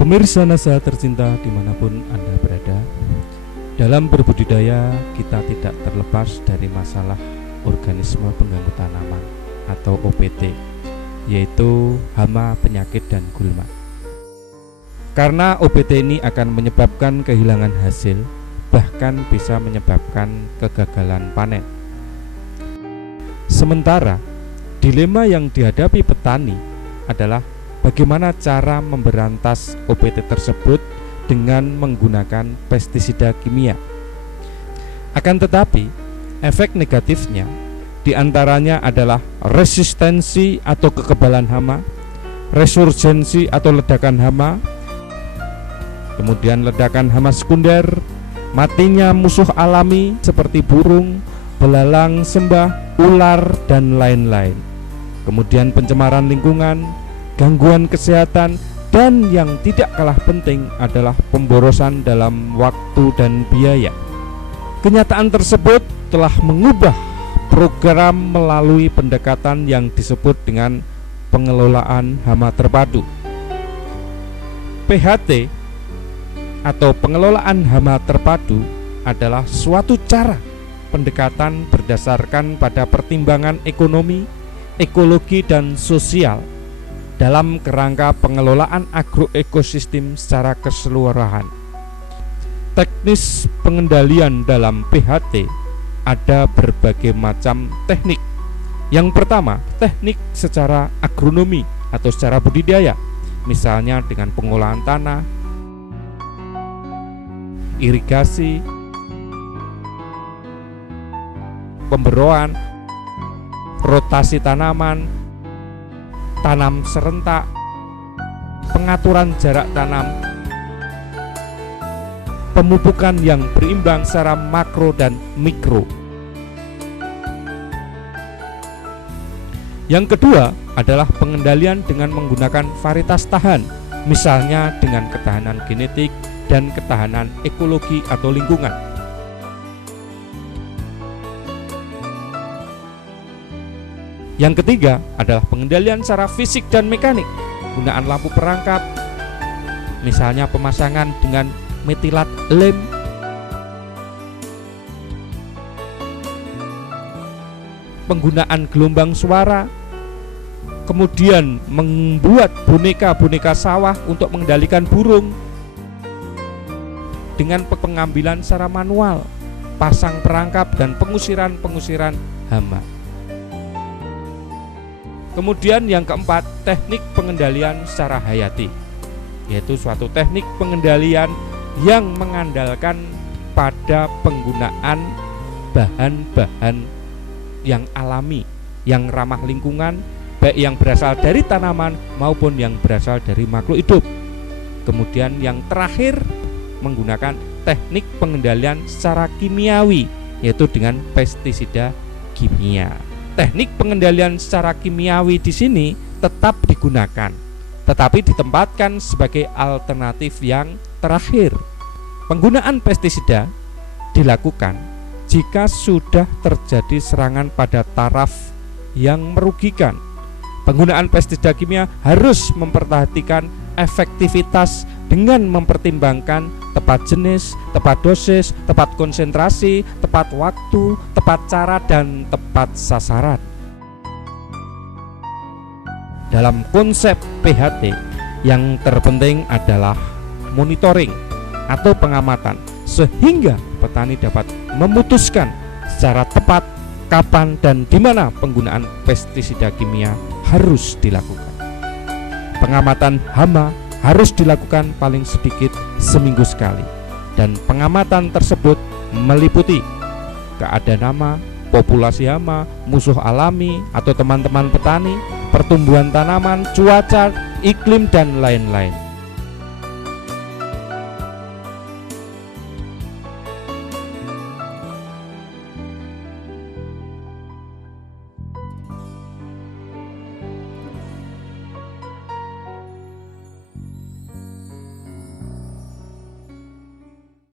Pemirsa NASA tercinta dimanapun Anda berada, dalam berbudidaya kita tidak terlepas dari masalah organisme pengganggu tanaman atau OPT, yaitu hama, penyakit, dan gulma. Karena OPT ini akan menyebabkan kehilangan hasil, bahkan bisa menyebabkan kegagalan panen. Sementara dilema yang dihadapi petani adalah bagaimana cara memberantas OPT tersebut dengan menggunakan pestisida kimia. Akan tetapi, efek negatifnya diantaranya adalah resistensi atau kekebalan hama, resurgensi atau ledakan hama, kemudian ledakan hama sekunder, matinya musuh alami seperti burung, belalang sembah, ular, dan lain-lain. Kemudian pencemaran lingkungan, gangguan kesehatan, dan yang tidak kalah penting adalah pemborosan dalam waktu dan biaya. Kenyataan tersebut telah mengubah program melalui pendekatan yang disebut dengan pengelolaan hama terpadu. PHT atau pengelolaan hama terpadu adalah suatu cara pendekatan berdasarkan pada pertimbangan ekonomi, ekologi, dan sosial dalam kerangka pengelolaan agroekosistem secara keseluruhan. Teknis pengendalian dalam PHT ada berbagai macam teknik. Yang pertama, teknik secara agronomi atau secara budidaya, misalnya dengan pengolahan tanah, irigasi, pemberoan, rotasi tanaman, tanam serentak, pengaturan jarak tanam, pemupukan yang berimbang secara makro dan mikro. Yang kedua adalah pengendalian dengan menggunakan varietas tahan, misalnya dengan ketahanan genetik dan ketahanan ekologi atau lingkungan. Yang ketiga adalah pengendalian secara fisik dan mekanik, penggunaan lampu perangkap, misalnya pemasangan dengan metilat lem, penggunaan gelombang suara, kemudian membuat boneka-boneka sawah untuk mengendalikan burung dengan pengambilan secara manual, pasang perangkap, dan pengusiran hama. Kemudian yang keempat, teknik pengendalian secara hayati, yaitu suatu teknik pengendalian yang mengandalkan pada penggunaan bahan-bahan yang alami, yang ramah lingkungan, baik yang berasal dari tanaman maupun yang berasal dari makhluk hidup. Kemudian yang terakhir, menggunakan teknik pengendalian secara kimiawi, yaitu dengan pestisida kimia. Teknik pengendalian secara kimiawi di sini tetap digunakan, tetapi ditempatkan sebagai alternatif yang terakhir. Penggunaan pestisida dilakukan jika sudah terjadi serangan pada taraf yang merugikan. Penggunaan pestisida kimia harus memperhatikan efektivitas dengan mempertimbangkan tepat jenis, tepat dosis, tepat konsentrasi, tepat waktu, tepat cara, dan tepat sasaran. Dalam konsep PHT, yang terpenting adalah monitoring atau pengamatan, sehingga petani dapat memutuskan secara tepat kapan dan di mana penggunaan pestisida kimia harus dilakukan. Pengamatan hama harus dilakukan paling sedikit seminggu sekali, dan pengamatan tersebut meliputi keadaan hama, populasi hama, musuh alami atau teman-teman petani, pertumbuhan tanaman, cuaca, iklim, dan lain-lain.